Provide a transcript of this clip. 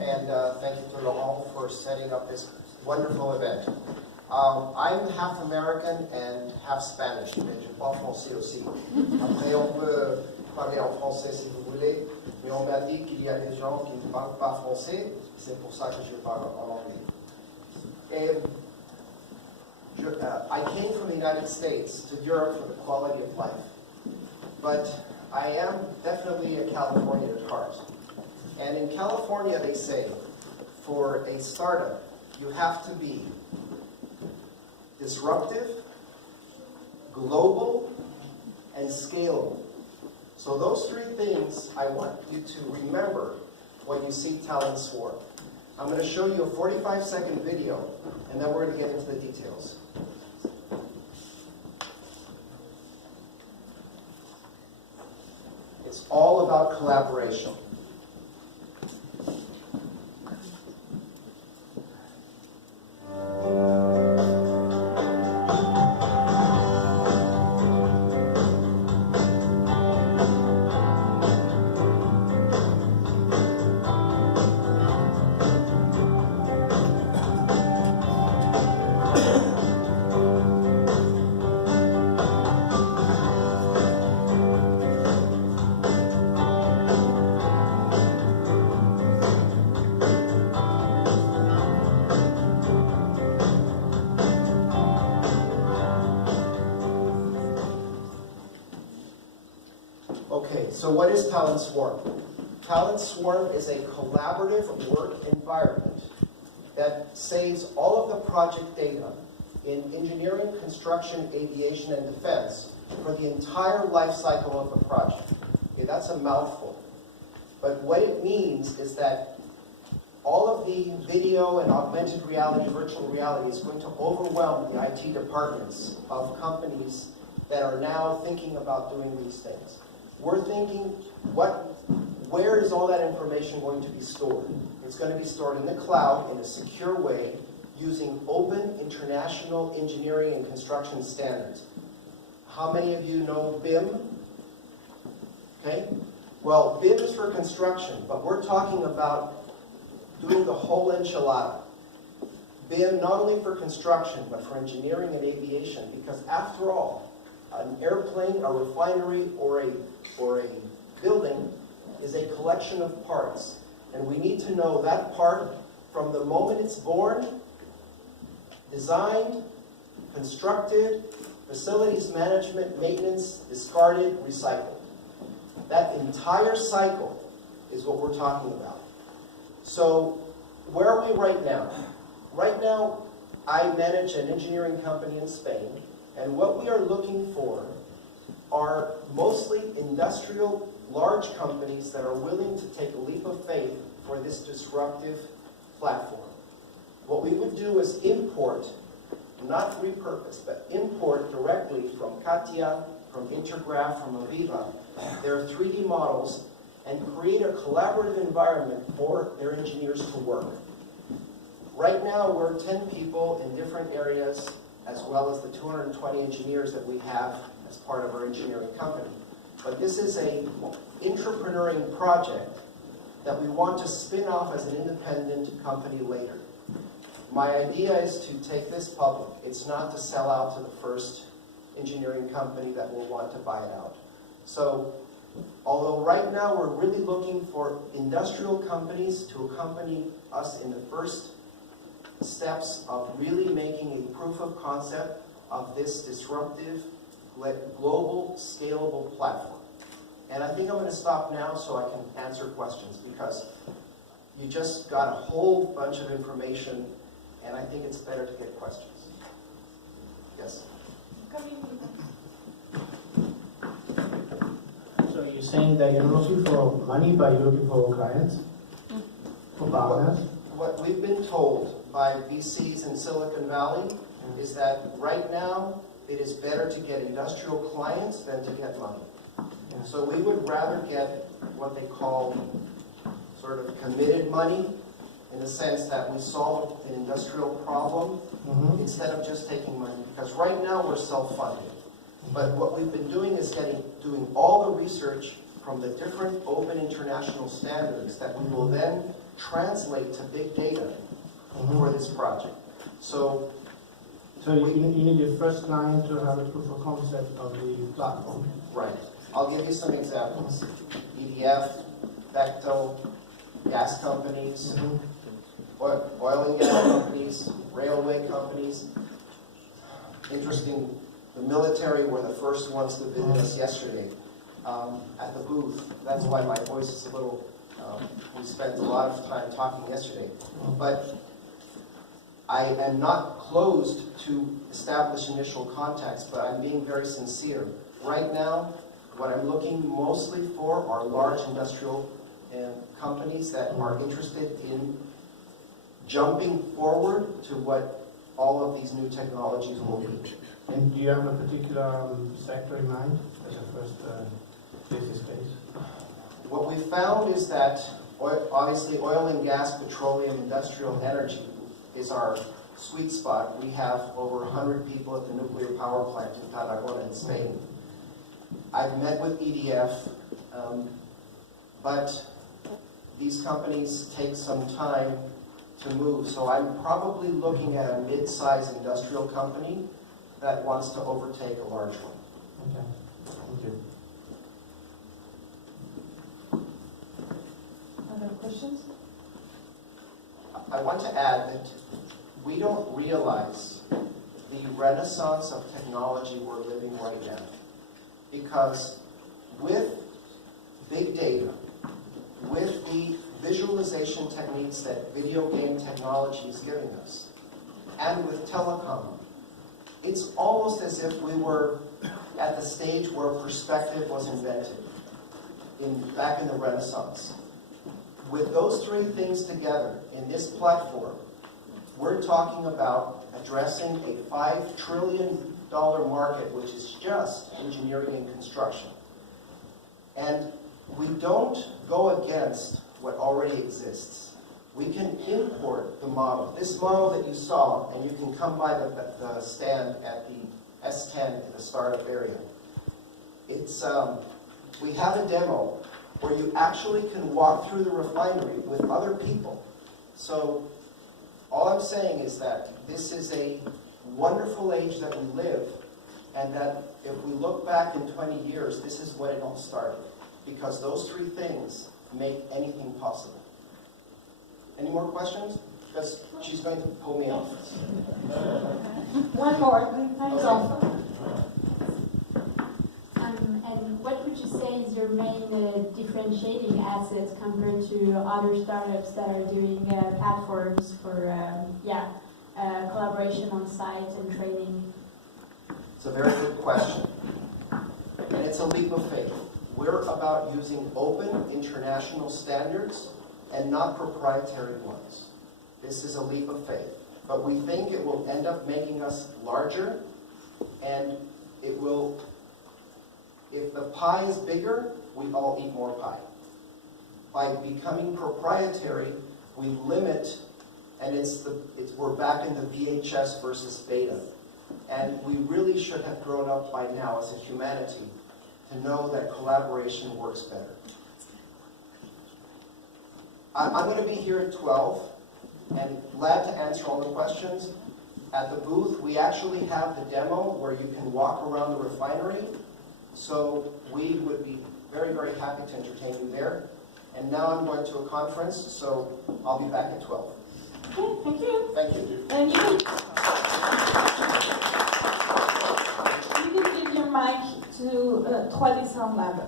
and thank you to Laurent for setting up this wonderful event. I'm half American and half Spanish, mais je parle français aussi. Après, on peut parler en français si vous voulez, mais on m'a dit qu'il y a des gens qui ne parlent pas français, c'est pour ça que je parle en anglais. Et I came from the United States to Europe for the quality of life, but I am definitely a Californian at heart. And in California, they say, for a startup, you have to be disruptive, global, and scalable. So those three things, I want you to remember when you see TalentSwarm. I'm going to show you a 45-second video, and then we're going to get into the details. It's all about collaboration. Okay, so what is TalentSwarm? TalentSwarm is a collaborative work environment that saves all of the project data in engineering, construction, aviation, and defense for the entire life cycle of the project. Okay, that's a mouthful. But what it means is that all of the video and augmented reality, virtual reality is going to overwhelm the IT departments of companies that are now thinking about doing these things. We're thinking, where is all that information going to be stored? It's going to be stored in the cloud in a secure way using open international engineering and construction standards. How many of you know BIM? Okay? Well, BIM is for construction, but we're talking about doing the whole enchilada. BIM not only for construction, but for engineering and aviation, because after all, an airplane, a refinery, or a building is a collection of parts. And we need to know that part from the moment it's born, designed, constructed, facilities management, maintenance, discarded, recycled. That entire cycle is what we're talking about. So where are we right now? Right now, I manage an engineering company in Spain, and what we are looking for are mostly industrial, large companies that are willing to take a leap of faith for this disruptive platform. What we would do is import, not repurpose, but import directly from Katia, from Intergraph, from Aviva, their 3D models, and create a collaborative environment for their engineers to work. Right now, we're 10 people in different areas, as well as the 220 engineers that we have as part of our engineering company. But this is an entrepreneuring project that we want to spin off as an independent company later. My idea is to take this public. It's not to sell out to the first engineering company that will want to buy it out. So, although right now we're really looking for industrial companies to accompany us in the first steps of really making a proof of concept of this disruptive, global, scalable platform. And I think I'm going to stop now so I can answer questions, because you just got a whole bunch of information, and I think it's better to get questions. Yes? So you're saying that you're not looking for money, but you're looking for clients? For partners? What we've been told by VCs in Silicon Valley is that right now it is better to get industrial clients than to get money. Yeah. So we would rather get what they call sort of committed money, in the sense that we solve an industrial problem instead of just taking money. Because right now we're self-funded. But what we've been doing is doing all the research from the different open international standards that we will then translate to big data for this project. So You need the first client to have a proof of concept of the platform. right. I'll give you some examples. EDF, Bechtel, gas companies, oil and gas companies, railway companies. Interesting, the military were the first ones to visit us yesterday at the booth. That's why my voice is a little, we spent a lot of time talking yesterday. But I am not closed to establish initial contacts, but I'm being very sincere. Right now, what I'm looking mostly for are large industrial companies that are interested in jumping forward to what all of these new technologies will be. And do you have a particular sector in mind as a first business case? What we found is that obviously oil and gas, petroleum, industrial energy is our sweet spot. We have over 100 people at the nuclear power plant in Tarragona in Spain. I've met with EDF, but these companies take some time to move. So I'm probably looking at a mid-sized industrial company that wants to overtake a large one. Okay, thank you. Other questions? I want to add that we don't realize the renaissance of technology we're living right now. Because with big data, with the visualization techniques that video game technology is giving us, and with telecom, it's almost as if we were at the stage where perspective was invented back in the Renaissance. With those three things together in this platform, we're talking about addressing a $5 trillion market, which is just engineering and construction. And we don't go against what already exists. We can import the model. This model that you saw, and you can come by the stand at the S10 in the startup area. It's, we have a demo where you actually can walk through the refinery with other people. So all I'm saying is that this is a wonderful age that we live, and that if we look back in 20 years, this is when it all started. Because those three things make anything possible. Any more questions? Because she's going to pull me off. One more. Time's off. And what would you say is your main differentiating assets compared to other startups that are doing platforms for collaboration on site and training? It's a very good question. And it's a leap of faith. We're about using open international standards and not proprietary ones. This is a leap of faith. But we think it will end up making us larger, and it will, if the pie is bigger, we all eat more pie. By becoming proprietary, we limit, and we're back in the VHS versus beta. And we really should have grown up by now as a humanity to know that collaboration works better. I'm going to be here at 12, and glad to answer all the questions. At the booth, we actually have the demo where you can walk around the refinery. So we would be very, very happy to entertain you there. And now I'm going to a conference, so I'll be back at 12. Okay, thank you. Thank you. And you can give your mic to 3D Sound Lab.